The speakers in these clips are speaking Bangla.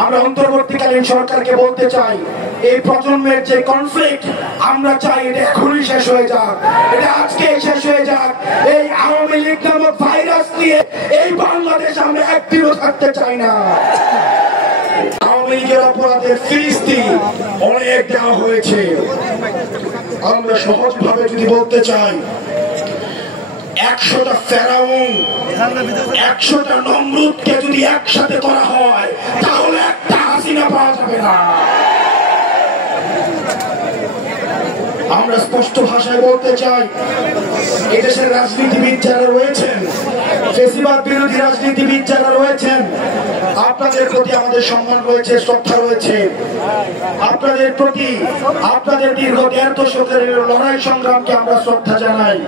আমরা অন্তর্বর্তীকালীন সরকারকে বলতে চাই, এই প্রজন্মের যে কনফ্লিক্ট আমরা চাই এটা এখনই শেষ হয়ে যাক, এটা আজকে শেষ হয়ে যাক। এই আওয়ামী লীগ নামক ভাইরাস নিয়ে এই বাংলাদেশ আমরা একদিনও থাকতে চাই না। আওয়ামী লীগের অপরাধের ফিরিস্তি অনেক দেওয়া হয়েছে। আমরা সহজভাবে যদি বলতে চাই, 100টা ফেরাউন 100টা নমরুদকে যদি একসাথে করা হয় তাহলে একটা হাসিনা পাওয়া যাবে না। আমরা স্পষ্ট ভাষায় বলতে চাই, এদেশের রাজনীতিবিদ যারা রয়েছেন, ফ্যাসিবাদ বিরোধী রাজনীতিবিদ যারা রয়েছেন, আপনাদের প্রতি আমাদের সম্মান রয়েছে, শ্রদ্ধা রয়েছে। আপনাদের প্রতি আপনাদের দীর্ঘ 1.5 দশকের লড়াই সংগ্রামকে আমরা শ্রদ্ধা জানাই।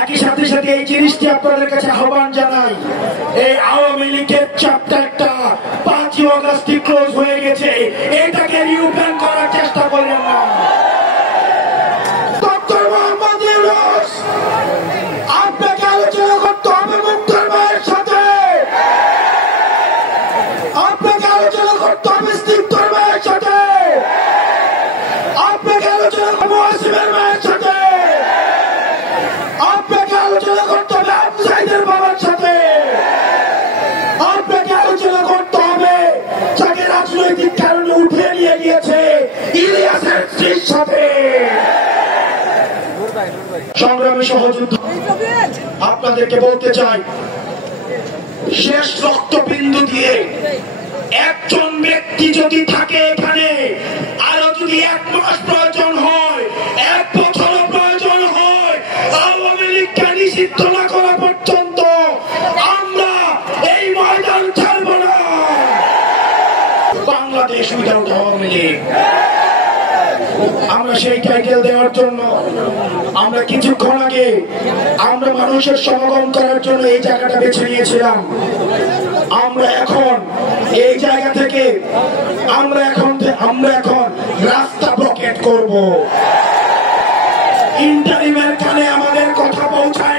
একই সাথে সাথে এই জিনিসটি আপনাদের কাছে আহ্বান জানাই, এই আওয়ামী লীগের চ্যাপ্টারটা 5ই আগস্ট ক্লোজ হয়ে গেছে, এটাকে রিওপেন করার চেষ্টা করবেন না। ডক্টর মোহাম্মদ ইউনূস, আপনাকে আলোচনা করতে হবে মুক্তার ভাইয়ের সাথে, আপনাকে আলোচনা করতে হবে স্নিগ্ধর ভাইয়ের সাথে, আপনাকে আলোচনা করতে হবে ওয়াসিমের ভাইয়ের সাথে, আপনাকে আলোচনা করতে হবে আফসাইদের বাবার সাথে, আপনাকে আলোচনা করতে হবে যাকে রাজনৈতিক কারণে উঠে নিয়ে গিয়েছে ইলিয়াসের স্ত্রীর সাথে। সংগ্রামী সহযোদ্ধা, আপনাদেরকে বলতে চাই, শেষ রক্তবিন্দু দিয়ে একজন ব্যক্তি যদি থাকে এখানে, আরো যদি 1 মাস প্রয়োজন হয়, 1 বছর প্রয়োজন হয়, আওয়ামী লীগকে নিষিদ্ধ না করা পর্যন্ত আমরা এই ময়দান ছাড়ব না। বাংলাদেশ উইদাউট আওয়ামী লীগ, আমরা সেই টাইটেল দেওয়ার জন্য আমরা কিছুক্ষণ আগে আমরা মানুষের সমাগম করার জন্য এই জায়গাটা বেছে নিয়েছিলাম। আমরা এখন এই জায়গা থেকে আমরা এখন রাস্তা ব্লকেট করব। ইন্টারিমের কানে আমাদের কথা পৌঁছায়